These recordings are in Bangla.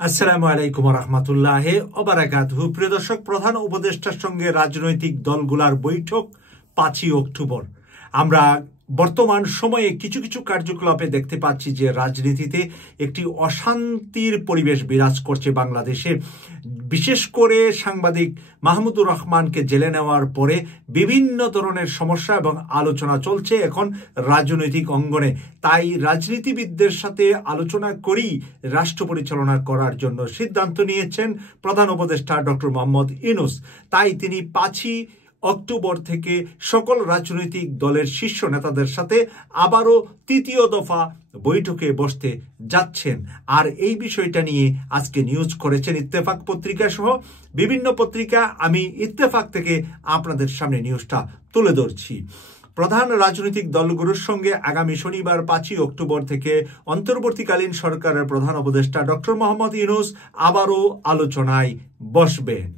আসসালামু আলাইকুম রহমতুল্লাহ ওবারাকাতুহু। প্রিয় দর্শক, প্রধান উপদেষ্টার সঙ্গে রাজনৈতিক দলগুলার বৈঠক 5ই অক্টোবর। আমরা বর্তমান সময়ে কিছু কিছু কার্যকলাপে দেখতে পাচ্ছি যে রাজনীতিতে একটি অশান্তির পরিবেশ বিরাজ করছে বাংলাদেশে। বিশেষ করে সাংবাদিক মাহমুদুর রহমানকে জেলে নেওয়ার পরে বিভিন্ন ধরনের সমস্যা এবং আলোচনা চলছে এখন রাজনৈতিক অঙ্গনে। তাই রাজনীতিবিদদের সাথে আলোচনা করেই রাষ্ট্র পরিচালনা করার জন্য সিদ্ধান্ত নিয়েছেন প্রধান উপদেষ্টা ডক্টর মোহাম্মদ ইউনূস। তাই তিনি 5ই অক্টোবর থেকে সকল রাজনৈতিক দলের শীর্ষ নেতাদের সাথে আবারও তৃতীয় দফা বৈঠকে বসতে যাচ্ছেন। আর এই বিষয়টা নিয়ে আজকে নিউজ করেছেন ইত্তেফাক পত্রিকা সহ বিভিন্ন পত্রিকা। আমি ইত্তেফাক থেকে আপনাদের সামনে নিউজটা তুলে ধরছি। প্রধান রাজনৈতিক দলগুলোর সঙ্গে আগামী শনিবার 5ই অক্টোবর থেকে অন্তর্বর্তীকালীন সরকারের প্রধান উপদেষ্টা ডক্টর মোহাম্মদ ইউনূস আবারও আলোচনায় বসবেন।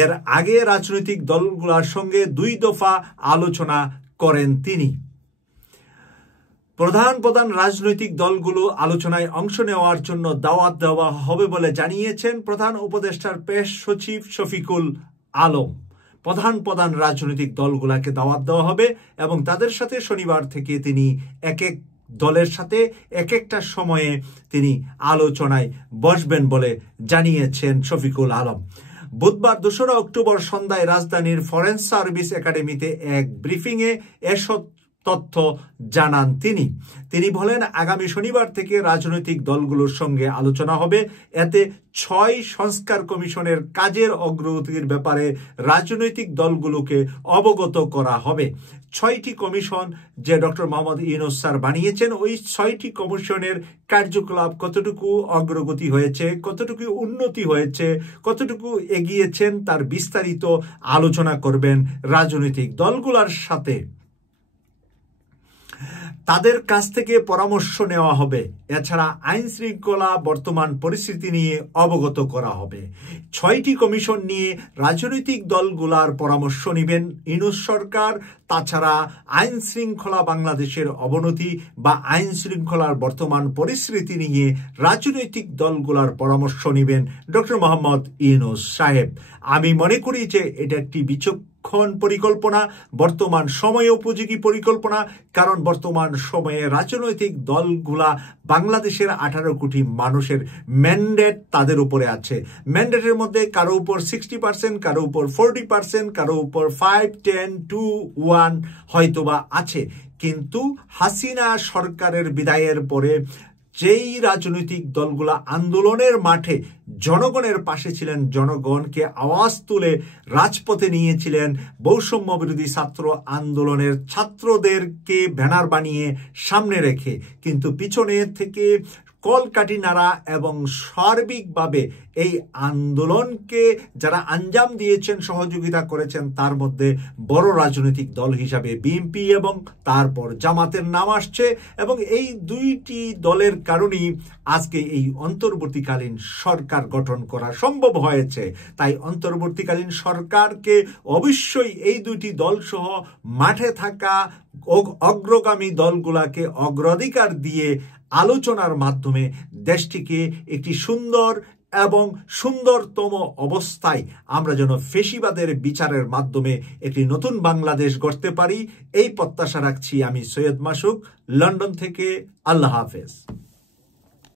এর আগে রাজনৈতিক দলগুলোর সঙ্গে 2 দফা আলোচনা করেন তিনি। প্রধান রাজনৈতিক দলগুলো আলোচনায় অংশ নেওয়ার জন্য দাওয়াত দেওয়া হবে বলে জানিয়েছেন প্রধান উপদেষ্টার পেশ সচিব শফিকুল আলম। প্রধান রাজনৈতিক দলগুলোকে দাওয়াত দেওয়া হবে এবং তাদের সাথে শনিবার থেকে তিনি এক এক দলের সাথে এক একটা সময়ে তিনি আলোচনায় বসবেন বলে জানিয়েছেন শফিকুল আলম। বুধবার 2রা অক্টোবর সন্ধ্যায় রাজধানীর ফরেন সার্ভিস একাডেমিতে এক ব্রিফিংয়ে এসব তথ্য জানান তিনি বলেন, আগামী শনিবার থেকে রাজনৈতিক দলগুলোর সঙ্গে আলোচনা হবে। এতে 6 সংস্কার কমিশনের কাজের অগ্রগতির ব্যাপারে রাজনৈতিক দলগুলোকে অবগত করা হবে। 6টি কমিশন যে ডক্টর মোহাম্মদ ইউনূস স্যার বানিয়েছেন, ওই 6টি কমিশনের কার্যকলাপ কতটুকু অগ্রগতি হয়েছে, কতটুকু উন্নতি হয়েছে, কতটুকু এগিয়েছেন তার বিস্তারিত আলোচনা করবেন রাজনৈতিক দলগুলোর সাথে। তাদের কাছ থেকে পরামর্শ নেওয়া হবে। এছাড়া আইন শৃঙ্খলা বর্তমান পরিস্থিতি নিয়ে অবগত করা হবে। 6টি কমিশন নিয়ে রাজনৈতিক দলগুলার পরামর্শ নেবেন ইউনূস সরকার। তাছাড়া আইন শৃঙ্খলা বাংলাদেশের অবনতি বা আইন শৃঙ্খলার বর্তমান পরিস্থিতি নিয়ে রাজনৈতিক দলগুলার পরামর্শ নেবেন ডক্টর মোহাম্মদ ইউনূস সাহেব। আমি মনে করি যে এটা একটি বিচক্ষণ পরিকল্পনা, বর্তমান সময় উপযোগী পরিকল্পনা। কারণ বর্তমান সময়ে রাজনৈতিক দলগুলা বাংলাদেশের 18 কোটি মানুষের ম্যান্ডেট তাদের উপরে আছে। ম্যান্ডেটের মধ্যে কারো উপর 60%, কারো উপর 40%, কারো উপর 5, 10, 2, 1 হয়তোবা আছে। কিন্তু হাসিনা সরকারের বিদায়ের পরে যেই রাজনৈতিক দলগুলা আন্দোলনের মাঠে জনগণের পাশে ছিলেন, জনগণকে আওয়াজ তুলে রাজপথে নিয়েছিলেন, বৈষম্য বিরোধী ছাত্র আন্দোলনের ছাত্রদেরকে ব্যানার বানিয়ে সামনে রেখে, কিন্তু পিছনে থেকে কলকাঠি নাড়া এবং সার্বিকভাবে এই আন্দোলনকে যারা আঞ্জাম দিয়েছেন, সহযোগিতা করেছেন, তার মধ্যে বড় রাজনৈতিক দল হিসাবে বিএনপি এবং তারপর জামাতের নাম আসছে। এবং এই 2টি দলের কারণেই আজকে এই অন্তর্বর্তীকালীন সরকার গঠন করা সম্ভব হয়েছে। তাই অন্তর্বর্তীকালীন সরকারকে অবশ্যই এই 2টি দল সহ মাঠে থাকা অগ্রগামী দলগুলাকে অগ্রাধিকার দিয়ে আলোচনার মাধ্যমে দেশটিকে একটি সুন্দর এবং সুন্দরতম অবস্থায় আমরা যেন ফেসিবাদের বিচারের মাধ্যমে একটি নতুন বাংলাদেশ গড়তে পারি, এই প্রত্যাশা রাখছি। আমি সৈয়দ মাসুক, লন্ডন থেকে। আল্লাহ হাফেজ।